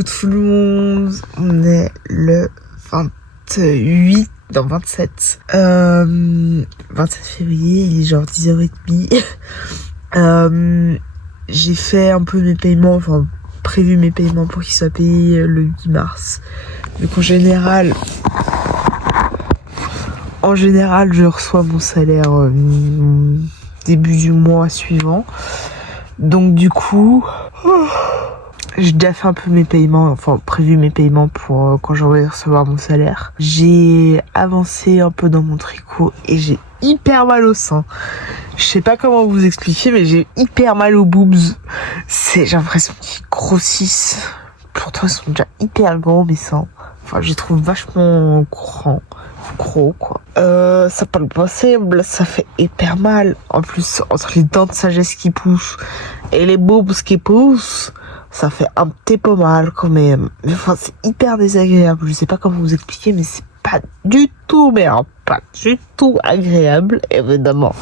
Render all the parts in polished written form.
Hello tout le monde, on est le 27 février, il est genre 10h30. J'ai fait un peu mes paiements, enfin prévu mes paiements pour qu'ils soient payés le 8 mars. Donc en général je reçois mon salaire début du mois suivant. Donc du coup, j'ai déjà fait un peu mes paiements, enfin prévu mes paiements pour quand j'aurai recevoir mon salaire. J'ai avancé un peu dans mon tricot et j'ai hyper mal au sein. Je sais pas comment vous expliquer, mais j'ai hyper mal aux boobs. J'ai l'impression qu'ils grossissent. Pourtant ils sont déjà hyper gros mes seins. Enfin, je les trouve vachement gros quoi. Ça pas le possible, ça fait hyper mal. En plus, entre les dents de sagesse qui poussent et les boobs qui poussent, ça fait un petit peu mal quand même. Mais enfin, c'est hyper désagréable. Je sais pas comment vous expliquer, mais c'est pas du tout, pas du tout agréable, évidemment.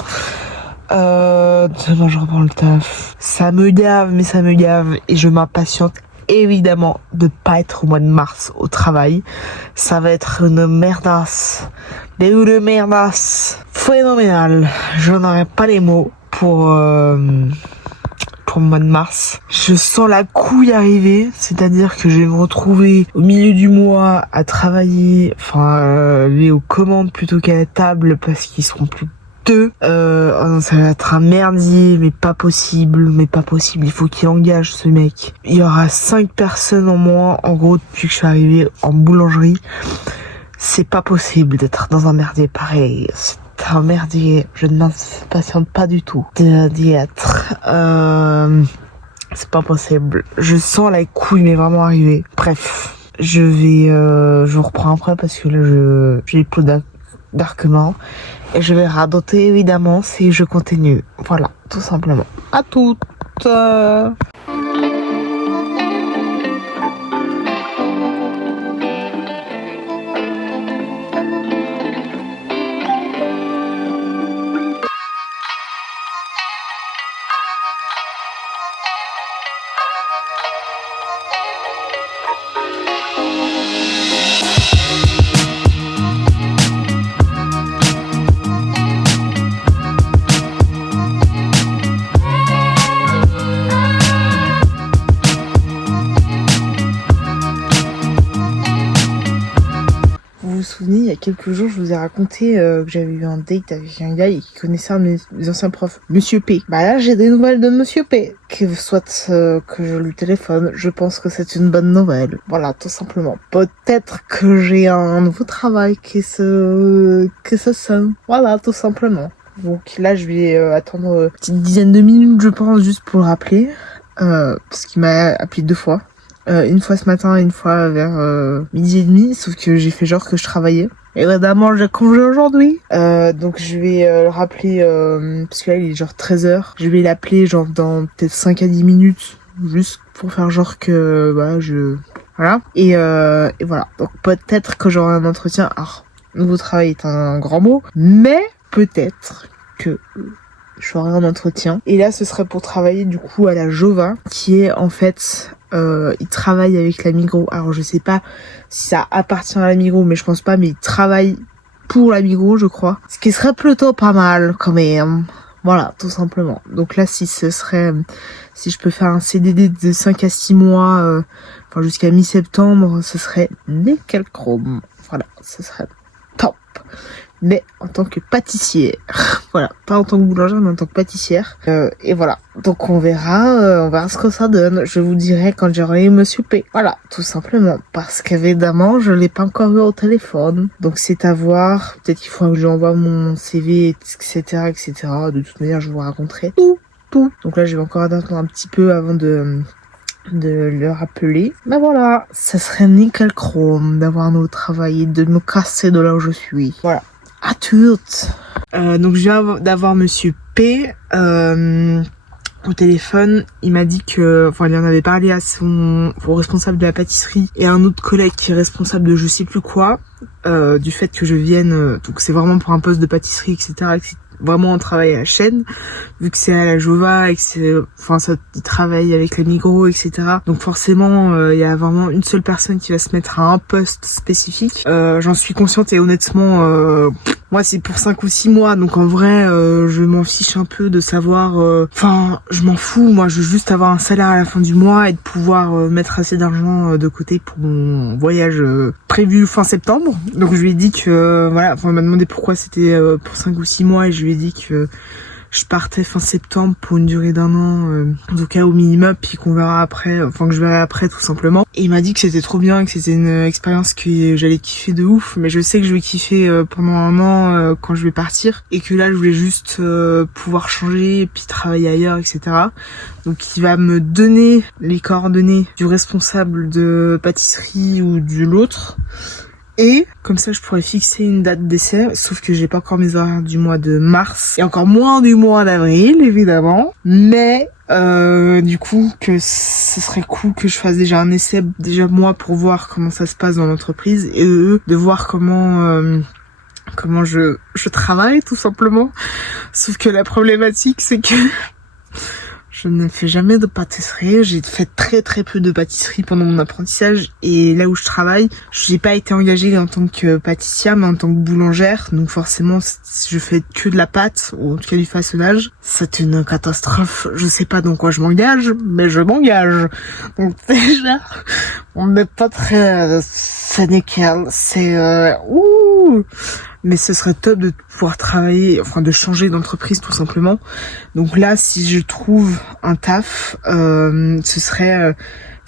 Demain je reprends le taf. Ça me gave et je m'impatiente évidemment de pas être au mois de mars au travail. Ça va être une merdasse. Mais une merdasse phénoménale. Je n'aurai pas les mots pour le mois de mars. Je sens la couille arriver, c'est-à-dire que je vais me retrouver au milieu du mois à travailler, aller aux commandes plutôt qu'à la table parce qu'ils seront plus deux. Ça va être un merdier, mais pas possible, il faut qu'il engage ce mec. Il y aura 5 personnes en moins, en gros, depuis que je suis arrivée en boulangerie. C'est pas possible d'être dans un merdier pareil. C'est un merdier, je ne m'impatiente pas du tout d'y être. C'est pas possible. Je sens la couille mais vraiment arriver. Bref, je reprends après parce que là j'ai plus d'argument et je vais radoter évidemment si je continue. Voilà, tout simplement. À toutes. Vous vous souvenez, il y a quelques jours, je vous ai raconté que j'avais eu un date avec un gars et qui connaissait un de mes anciens profs, Monsieur P. Bah là, j'ai des nouvelles de Monsieur P. Que soit que je lui téléphone, je pense que c'est une bonne nouvelle. Voilà, tout simplement. Peut-être que j'ai un nouveau travail qui se sonne. Voilà, tout simplement. Donc là, je vais attendre une petite dizaine de minutes, je pense, juste pour le rappeler. Parce qu'il m'a appelé 2 fois. Une fois ce matin et une fois vers 12h30, sauf que j'ai fait genre que je travaillais. Évidemment, j'ai congé aujourd'hui. Donc je vais le rappeler, parce que là il est genre 13h. Je vais l'appeler genre dans peut-être 5 à 10 minutes, juste pour faire genre que voilà. Et voilà. Donc peut-être que j'aurai un entretien. Alors, nouveau travail est un grand mot, mais peut-être que j'aurai un entretien. Et là, ce serait pour travailler du coup à la Jova, qui est en fait... il travaille avec la Migros. Alors je sais pas si ça appartient à la Migros, mais je pense pas, mais il travaille pour la Migros, je crois. Ce qui serait plutôt pas mal quand même. Voilà, tout simplement. Donc là, si je peux faire un CDD de 5 à 6 mois, jusqu'à mi-septembre, ce serait nickel chrome. Voilà, ce serait top. Mais en tant que pâtissière. Voilà, pas en tant que boulangère, mais en tant que pâtissière. Et voilà, donc on verra ce que ça donne. Je vous dirai quand j'aurai eu Monsieur P. Voilà, tout simplement. Parce qu'évidemment, je l'ai pas encore eu au téléphone. Donc c'est à voir. Peut-être qu'il faudra que je lui envoie mon CV, etc., etc. De toute manière, je vous raconterai tout. Donc là, je vais encore attendre un petit peu avant de le rappeler. Mais voilà, ça serait nickel chrome d'avoir un nouveau travail et de me casser de là où je suis. Voilà. À toutes. Donc je viens d'avoir Monsieur P au téléphone. Il m'a dit que, il en avait parlé à au responsable de la pâtisserie et à un autre collègue qui est responsable de je sais plus quoi, du fait que je vienne. Donc c'est vraiment pour un poste de pâtisserie, etc., vraiment un travail à la chaîne, vu que c'est à la Jova et que ça travaille avec les Migros, etc. Donc forcément, il y a vraiment une seule personne qui va se mettre à un poste spécifique. J'en suis consciente et honnêtement, moi c'est pour 5 ou 6 mois, donc en vrai, je m'en fiche un peu de savoir... je m'en fous, moi je veux juste avoir un salaire à la fin du mois et de pouvoir mettre assez d'argent de côté pour mon voyage prévu fin septembre. Donc je lui ai dit que, elle m'a demandé pourquoi c'était pour 5 ou 6 mois et je lui ai dit que je partais fin septembre pour une durée d'1 an, en tout cas au minimum, puis qu'on verra après, que je verrai après tout simplement. Et il m'a dit que c'était trop bien, que c'était une expérience que j'allais kiffer de ouf, mais je sais que je vais kiffer pendant 1 an quand je vais partir, et que là je voulais juste pouvoir changer, et puis travailler ailleurs, etc. Donc il va me donner les coordonnées du responsable de pâtisserie ou de l'autre. Et comme ça, je pourrais fixer une date d'essai, sauf que j'ai pas encore mes horaires du mois de mars, et encore moins du mois d'avril, évidemment. Mais du coup, que ce serait cool que je fasse déjà un essai, déjà moi, pour voir comment ça se passe dans l'entreprise, et eux, de voir comment je travaille, tout simplement. Sauf que la problématique, c'est que... je ne fais jamais de pâtisserie, j'ai fait très très peu de pâtisserie pendant mon apprentissage et là où je travaille, j'ai pas été engagée en tant que pâtissière mais en tant que boulangère, donc forcément je fais que de la pâte ou en tout cas du façonnage. C'est une catastrophe, je sais pas dans quoi je m'engage, mais je m'engage. Donc déjà, on n'est pas très... c'est nickel, c'est... Mais ce serait top de pouvoir travailler, de changer d'entreprise tout simplement. Donc là, si je trouve un taf, ce serait...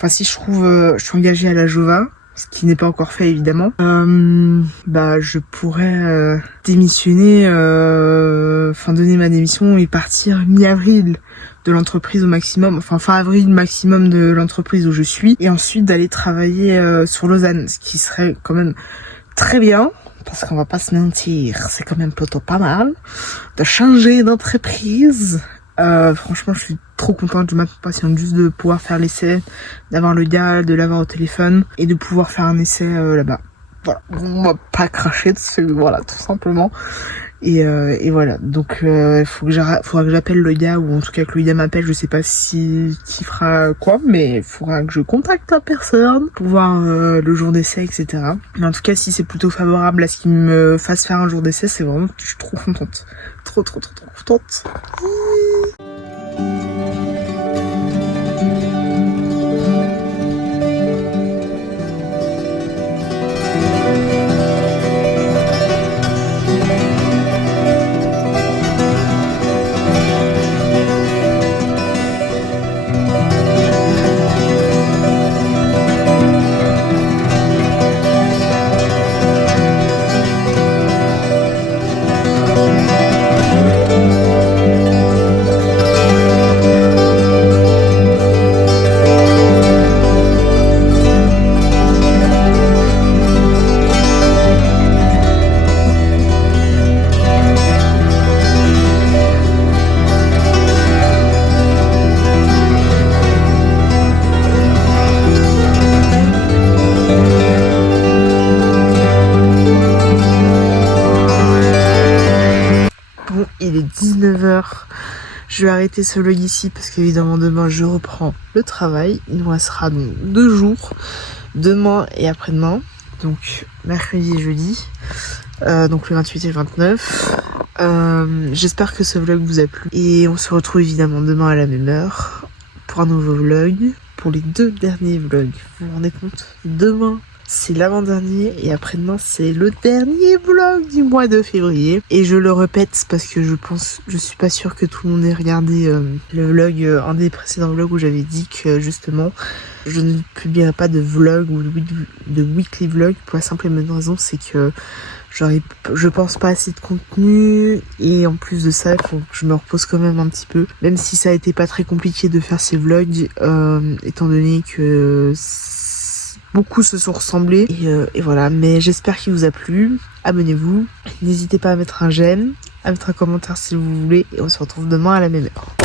si je trouve... je suis engagée à la Jova, ce qui n'est pas encore fait évidemment. Je pourrais démissionner, donner ma démission et partir mi-avril de l'entreprise au maximum, fin avril maximum de l'entreprise où je suis, et ensuite d'aller travailler sur Lausanne, ce qui serait quand même très bien. Parce qu'on va pas se mentir, c'est quand même plutôt pas mal de changer d'entreprise. Franchement, je suis trop contente, je m'impatiente juste de pouvoir faire l'essai, d'avoir le gars, de l'avoir au téléphone et de pouvoir faire un essai là-bas. Voilà, on va pas cracher dessus, voilà, tout simplement. Et voilà, donc faudra que j'appelle le gars, ou en tout cas que le gars m'appelle, je sais pas qui fera quoi, mais il faudra que je contacte la personne pour voir le jour d'essai, etc. Mais en tout cas, si c'est plutôt favorable à ce qu'il me fasse faire un jour d'essai, c'est vraiment, je suis trop contente. Trop contente. Il est 19h, je vais arrêter ce vlog ici parce qu'évidemment demain je reprends le travail. Il nous restera donc 2 jours, demain et après-demain, donc mercredi et jeudi, donc le 28 et le 29. J'espère que ce vlog vous a plu et on se retrouve évidemment demain à la même heure pour un nouveau vlog, pour les 2 derniers vlogs. Vous vous rendez compte, demain c'est l'avant-dernier et après-demain c'est le dernier vlog du mois de février. Et je le répète parce que je suis pas sûre que tout le monde ait regardé le vlog, un des précédents vlogs où j'avais dit que justement je ne publierai pas de vlog ou de weekly vlog pour la simple et bonne raison, c'est que je pense pas assez de contenu et en plus de ça il faut que je me repose quand même un petit peu, même si ça a été pas très compliqué de faire ces vlogs étant donné que beaucoup se sont ressemblés et voilà, mais j'espère qu'il vous a plu. Abonnez-vous, n'hésitez pas à mettre un j'aime, à mettre un commentaire si vous voulez, et on se retrouve demain à la même heure.